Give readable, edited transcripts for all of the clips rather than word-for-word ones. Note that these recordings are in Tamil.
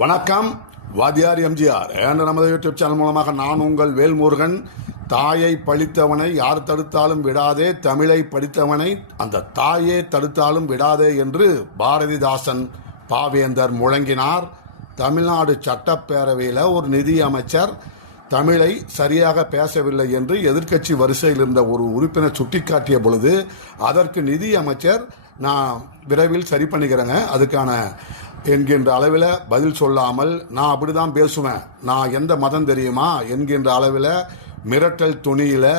வணக்கம். வாத்தியார் எம்ஜிஆர் என்ற நமது யூடியூப் சேனல் மூலமாக நான் உங்கள் வேல்முருகன். தாயை பழித்தவனை யார் தடுத்தாலும் விடாதே, தமிழை படித்தவனை அந்த தாயே தடுத்தாலும் விடாதே என்று பாரதிதாசன் பாவேந்தர் முழங்கினார். தமிழ்நாடு சட்டப்பேரவையில் ஒரு நிதி அமைச்சர் தமிழை சரியாக பேசவில்லை என்று எதிர்க்கட்சி வரிசையில் இருந்த ஒரு உறுப்பினர் சுட்டிக்காட்டிய பொழுது அதற்கு நிதி அமைச்சர் நான் விரைவில் சரி பண்ணிக்கிறேங்க, அதுக்கான என்கின்ற அளவில் பதில் சொல்லாமல் நான் அப்படிதான் பேசுவேன், நான் எந்த மதம் தெரியுமா என்கின்ற அளவில் மிரட்டல் துணியில்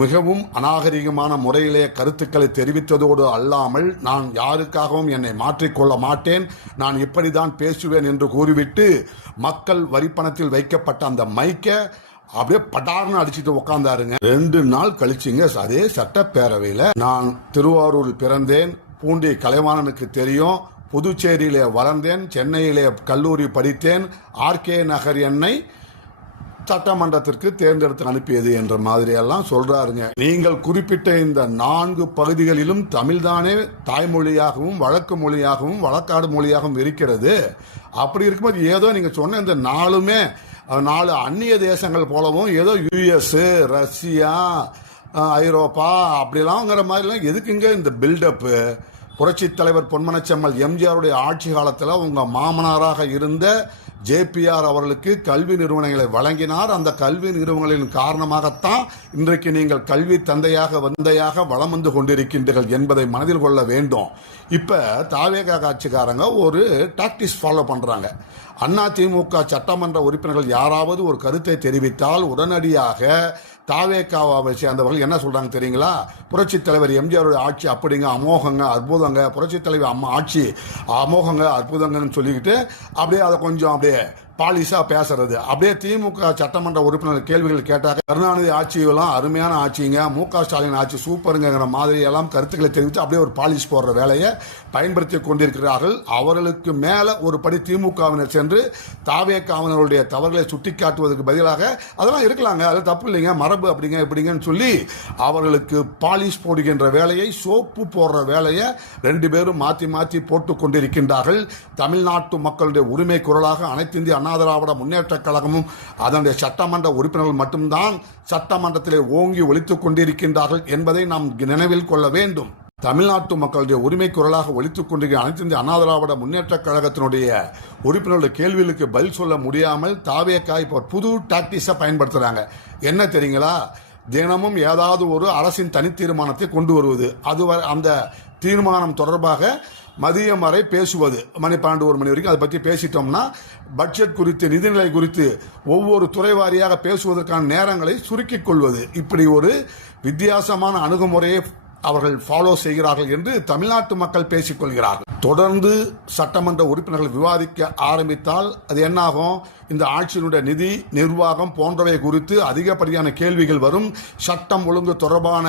மிகவும் அநாகரிகமான முறையிலே கருத்துக்களை தெரிவித்ததோடு அல்லாமல் நான் யாருக்காகவும் என்னை மாற்றிக்கொள்ள மாட்டேன், நான் இப்படிதான் பேசுவேன் என்று கூறிவிட்டு மக்கள் வரிப்பணத்தில் வைக்கப்பட்ட அந்த மைக்கை அப்படியே படார்னு அடிச்சுட்டு உட்கார்ந்தாருங்க. 2 நாள் கழிச்சுங்க அதே சட்டப்பேரவையில் நான் திருவாரூரில் பிறந்தேன், பூண்டி கலைவாணனுக்கு தெரியும், புதுச்சேரியிலே வளர்ந்தேன், சென்னையிலே கல்லூரி படித்தேன், ஆர்கே நகர் என்னை சட்டமன்றத்திற்கு தேர்ந்தெடுத்து அனுப்பியது என்ற மாதிரி எல்லாம் சொல்றாருங்க. நீங்கள் குறிப்பிட்ட இந்த 4 பகுதிகளிலும் தமிழ்தானே தாய்மொழியாகவும் வழக்கு மொழியாகவும் வழக்காடு மொழியாகவும் இருக்கிறது. அப்படி இருக்கும்போது ஏதோ நீங்க சொன்ன இந்த 4 அந்நிய தேசங்கள் போலவும் ஏதோ யுஎஸ், ரஷ்யா, ஐரோப்பா அப்படிலாம்ங்கிற மாதிரிலாம் எதுக்குங்க இந்த பில்டப்பு? புரட்சி தலைவர் பொன்மனச்செம்மல் எம்ஜிஆருடைய ஆட்சி காலத்தில் உங்க மாமனாராக இருந்த ஜேபிஆர் அவர்களுக்கு கல்வி நிறுவனங்களை வழங்கினார். அந்த கல்வி நிறுவனங்களின் காரணமாகத்தான் இன்றைக்கு நீங்கள் கல்வி தந்தையாக வளம் வந்து கொண்டிருக்கின்றீர்கள் என்பதை மனதில் கொள்ள வேண்டும். இப்ப தாவேகா காட்சிக்காரங்க ஒரு டாக்டிஸ் ஃபாலோ பண்றாங்க. அதிமுக சட்டமன்ற உறுப்பினர்கள் யாராவது ஒரு கருத்தை தெரிவித்தால் உடனடியாக தாவேகாவை சேர்ந்தவர்கள் என்ன சொல்றாங்க தெரியுங்களா? புரட்சி தலைவர் எம்ஜிஆருடைய ஆட்சி அப்படிங்க, அமோகங்க, அற்புதங்க, புரட்சி தலைவர் அம்மா ஆட்சி அமோகங்க, அற்புதங்கன்னு சொல்லிக்கிட்டு அப்படியே அதை கொஞ்சம் அப்படியே பாலிசா பேசுறது. அப்படியே திமுக சட்டமன்ற உறுப்பினர் கேள்விகள் கேட்டாங்க, கருணாநிதி ஆட்சியெல்லாம் அருமையான ஆட்சிங்க, மு.க. ஸ்டாலின் ஆட்சி சூப்பருங்கிற மாதிரி எல்லாம் கருத்துக்களை தெரிவித்து அப்படியே ஒரு பாலிஷ் போடுற வேலையை பயன்படுத்தி கொண்டிருக்கிறார்கள். அவர்களுக்கு மேல ஒரு படி திமுகவினர் சென்று தாவேகாவினருடைய தவறுகளை சுட்டிக்காட்டுவதற்கு பதிலாக அதெல்லாம் இருக்கலாங்க, அது தப்பு இல்லைங்க, மரபு அப்படிங்க இப்படிங்கன்னு சொல்லி அவர்களுக்கு பாலிஷ் போடுகின்ற வேலையை, சோப்பு போடுற வேலையை 2 பேரும் மாற்றி மாற்றி போட்டுக் கொண்டிருக்கின்றார்கள். தமிழ்நாட்டு மக்களுடைய உரிமை குரலாக அனைத்து இந்திய திராவிட முன்னேற்ற கழகமும் அதனுடைய சட்டமன்ற உறுப்பினர்கள் மட்டும்தான் சட்டமன்றத்திலே ஓங்கி ஒலித்துக் கொண்டிருக்கின்றார்கள் என்பதை நாம் நினைவில் கொள்ள வேண்டும். தமிழ்நாட்டு மக்களுடைய உரிமை குரலாக ஒலித்துக் கொண்டிருக்கிற அனைத்து இந்திய அண்ணா திராவிட முன்னேற்ற கழகத்தினுடைய உறுப்பினர்களுடைய கேள்விகளுக்கு பதில் சொல்ல முடியாமல் தாவேகா இப்போ புது டாக்டிஸை பயன்படுத்துறாங்க. என்ன தெரியுங்களா? தினமும் ஏதாவது ஒரு அரசின் தனி தீர்மானத்தை கொண்டு வருவது, அது அந்த தீர்மானம் தொடர்பாக மதியம் வரை பேசுவது, மணி 12 1 மணி வரைக்கும் அதை பற்றி பேசிட்டோம்னா பட்ஜெட் குறித்து, நிதிநிலை குறித்து ஒவ்வொரு துறை வாரியாக பேசுவதற்கான நேரங்களை சுருக்கிக் கொள்வது, இப்படி ஒரு வித்தியாசமான அணுகுமுறையை அவர்கள் ஃபாலோ செய்கிறார்கள் என்று தமிழ்நாட்டு மக்கள் பேசிக் கொள்கிறார்கள். தொடர்ந்து சட்டமன்ற உறுப்பினர்கள் விவாதிக்க ஆரம்பித்தால் அது என்னாகும்? இந்த ஆட்சியினுடைய நிதி நிர்வாகம் போன்றவை குறித்து அதிகப்படியான கேள்விகள் வரும். சட்டம் ஒழுங்கு தொடர்பான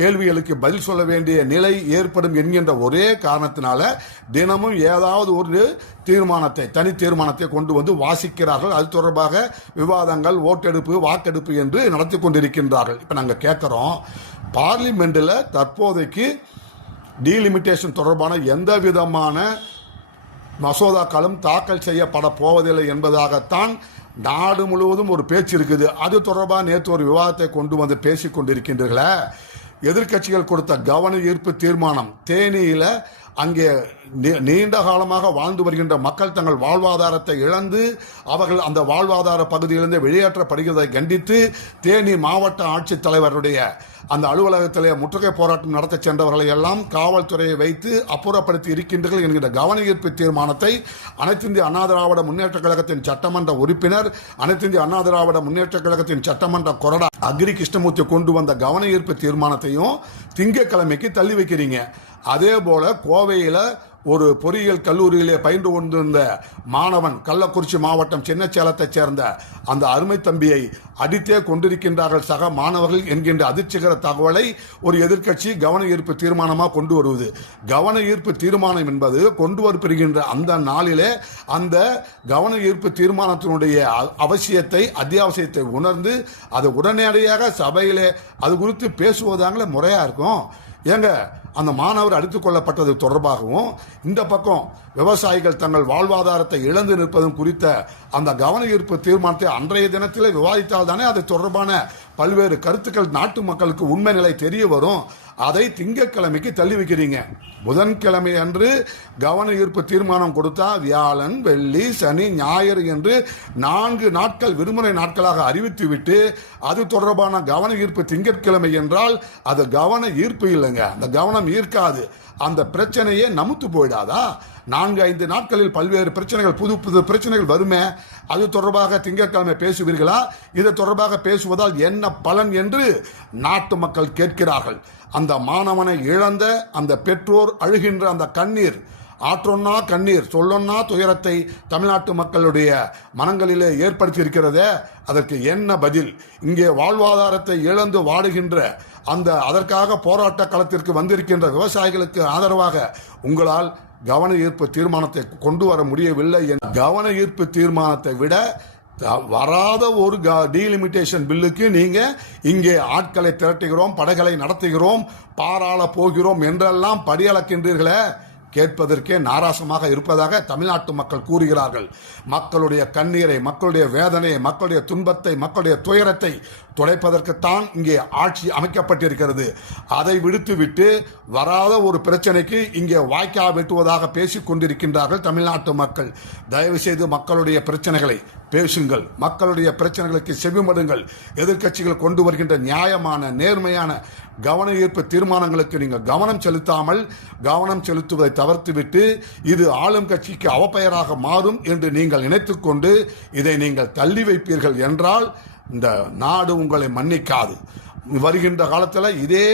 கேள்விகளுக்கு பதில் சொல்ல வேண்டிய நிலை ஏற்படும் என்கின்ற ஒரே காரணத்தினால தினமும் ஏதாவது ஒரு தீர்மானத்தை, தனி தீர்மானத்தை கொண்டு வந்து வாசிக்கிறார்கள். அது தொடர்பாக விவாதங்கள், ஓட்டெடுப்பு, வாக்கெடுப்பு என்று நடத்தி கொண்டிருக்கின்றார்கள். இப்ப நாங்க கேட்கிறோம், பார்லிமெண்ட்ல தற்போதைக்கு டீலிமிட்டேஷன் தொடர்பான எந்த விதமான மசோதாக்களும் தாக்கல் செய்யப்பட போவதில்லை என்பதாகத்தான் நாடு முழுவதும் ஒரு பேச்சு இருக்குது. அது தொடர்பாக நேற்று ஒரு விவாதத்தை கொண்டு வந்து பேசிக் கொண்டிருக்கின்றீர்களே. எதிர்க்கட்சிகள் கொடுத்த கவன ஈர்ப்பு தீர்மானம், தேனியில அங்கே நீண்ட காலமாக வாழ்ந்து வருகின்ற மக்கள் தங்கள் வாழ்வாதாரத்தை இழந்து அவர்கள் அந்த வாழ்வாதார பகுதியிலிருந்து வெளியேற்றப்படுகிறதை கண்டித்து தேனி மாவட்ட ஆட்சித்தலைவருடைய அந்த அலுவலகத்திலே முற்றுகை போராட்டம் நடத்த சென்றவர்களை எல்லாம் காவல்துறையை வைத்து அப்புறப்படுத்தி இருக்கின்றீர்கள் என்கிற கவன ஈர்ப்பு தீர்மானத்தை அனைத்து இந்திய அண்ணா திராவிட முன்னேற்ற கழகத்தின் சட்டமன்ற உறுப்பினர், அனைத்து இந்திய அண்ணா திராவிட முன்னேற்ற கழகத்தின் சட்டமன்ற கொறடா அக்ரி கிருஷ்ணமூர்த்தி கொண்டு வந்த கவன ஈர்ப்பு தீர்மானத்தையும் திங்கட்கிழமைக்கு தள்ளி வைக்கிறீங்க. அதே போல கோவையில் ஒரு பொறியியல் கல்லூரியிலே பயின்று கொண்டிருந்த மாணவன், கள்ளக்குறிச்சி மாவட்டம் சின்னச்சேலத்தைச் சேர்ந்த அந்த அருமை தம்பியை அடித்தே கொண்டிருக்கின்றார்கள் சக மாணவர்கள் என்கின்ற அதிர்ச்சிகர தகவலை ஒரு எதிர்க்கட்சி கவன ஈர்ப்பு தீர்மானமாக கொண்டு வருவது. கவன ஈர்ப்பு தீர்மானம் என்பது கொண்டு வரப்படுகின்ற அந்த நாளிலே அந்த கவன ஈர்ப்பு தீர்மானத்தினுடைய அவசியத்தை, அத்தியாவசியத்தை உணர்ந்து அது உடனடியாக சபையிலே அது குறித்து பேசுவதாங்களே முறையா இருக்கும். ஏங்க அந்த மாணவர் அடித்துக் கொள்ளப்பட்டது தொடர்பாகவும், இந்த பக்கம் விவசாயிகள் தங்கள் வாழ்வாதாரத்தை இழந்து நிற்பதும் குறித்த அந்த கவன ஈர்ப்பு தீர்மானத்தை அன்றைய தினத்திலே விவாதித்தால் தானே அது தொடர்பான பல்வேறு கருத்துக்கள் நாட்டு மக்களுக்கு உண்மை நிலை தெரிய வரும். அதை திங்கட்கிழமைக்கு தள்ளி வைக்கிறீங்க. புதன்கிழமை அன்று கவன ஈர்ப்பு தீர்மானம் கொடுத்தா வியாழன், வெள்ளி, சனி, ஞாயிறு என்று 4 நாட்கள் விடுமுறை நாட்களாக அறிவித்துவிட்டு அது தொடர்பான கவன ஈர்ப்பு திங்கட்கிழமை என்றால் அது கவன ஈர்ப்பு இல்லைங்க. அந்த கவனம் ஈர்க்காது. அந்த பிரச்சனையே நமுத்து போயிடாதா? 4-5 நாட்களில் பல்வேறு பிரச்சனைகள், புது புது பிரச்சனைகள் வருமே. அது தொடர்பாக திங்கட்கிழமை பேசுவீர்களா? இது தொடர்பாக பேசுவதால் என்ன பலன் என்று நாட்டு மக்கள் கேட்கிறார்கள். அந்த மாணவனை இழந்த அந்த பெற்றோர் அழுகின்ற அந்த கண்ணீர், ஆற்றொன்னா கண்ணீர், சொல்லொன்னா துயரத்தை தமிழ்நாட்டு மக்களுடைய மனங்களிலே ஏற்படுத்தியிருக்கிறதே, அதற்கு என்ன பதில்? இங்கே வாழ்வாதாரத்தை இழந்து வாடுகின்ற அதற்காக போராட்ட களத்திற்கு வந்திருக்கின்ற விவசாயிகளுக்கு ஆதரவாக உங்களால் கவன ஈர்ப்பு தீர்மானத்தை கொண்டு வர முடியவில்லை. கவன ஈர்ப்பு தீர்மானத்தை விட வராத ஒரு டீலிமிட்டேஷன் பில்லுக்கு நீங்க இங்கே ஆட்களை திரட்டுகிறோம், படைகளை நடத்துகிறோம், பாராள போகிறோம் என்றெல்லாம் படியளக்கின்றீர்களே, கேட்பதற்கே நாராசமாக இருப்பதாக தமிழ்நாட்டு மக்கள் கூறுகிறார்கள். மக்களுடைய கண்ணீரை, மக்களுடைய வேதனையை, மக்களுடைய துன்பத்தை, மக்களுடைய துயரத்தை துடைப்பதற்குத்தான் இங்கே ஆட்சி அமைக்கப்பட்டிருக்கிறது. அதை விடுத்துவிட்டு வராத ஒரு பிரச்சனைக்கு இங்கே வாய்க்கா வெட்டுவதாக பேசிக் கொண்டிருக்கின்றார்கள் தமிழ்நாட்டு மக்கள். தயவு செய்து மக்களுடைய பிரச்சனைகளை பேசுங்கள், மக்களுடைய பிரச்சனைகளுக்கு செவிமடுங்கள். எதிர்க்கட்சிகள் கொண்டு வருகின்ற நியாயமான, நேர்மையான கவன ஈர்ப்பு தீர்மானங்களுக்கு நீங்கள் கவனம் செலுத்தாமல், கவனம் செலுத்துவதை தவிர்த்துவிட்டு இது ஆளும் கட்சிக்கு அவப்பெயராக மாறும் என்று நீங்கள் நினைத்துக்கொண்டு இதை நீங்கள் தள்ளி வைப்பீர்கள் என்றால் இந்த நாடு உங்களை மன்னிக்காது. வருகின்ற காலத்தில் இதே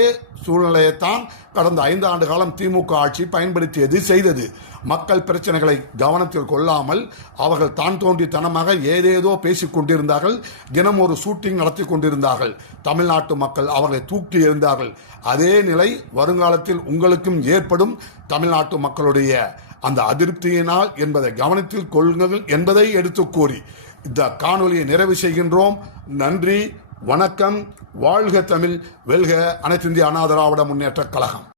சூழ்நிலையைத்தான் கடந்த 5 ஆண்டு காலம் திமுக ஆட்சி பயன்படுத்தியது, செய்தது. மக்கள் பிரச்சனைகளை கவனத்தில் கொள்ளாமல் அவர்கள் தான் தோன்றித்தனமாக ஏதேதோ பேசிக் கொண்டிருந்தார்கள். தினம் ஒரு ஷூட்டிங் நடத்தி கொண்டிருந்தார்கள். தமிழ்நாட்டு மக்கள் அவர்களை தூக்கி எறிந்தார்கள். அதே நிலை வருங்காலத்தில் உங்களுக்கும் ஏற்படும். தமிழ்நாட்டு மக்களுடைய அந்த அதிருப்தியினால் என்பதை கவனத்தில் கொள்ளுங்கள் என்பதை எடுத்து கூறி இந்த காணொலியை நிறைவு செய்கின்றோம். நன்றி, வணக்கம். வாழ்க தமிழ், வெல்க அனைத்து இந்திய அண்ணா திராவிட முன்னேற்ற கழகம்.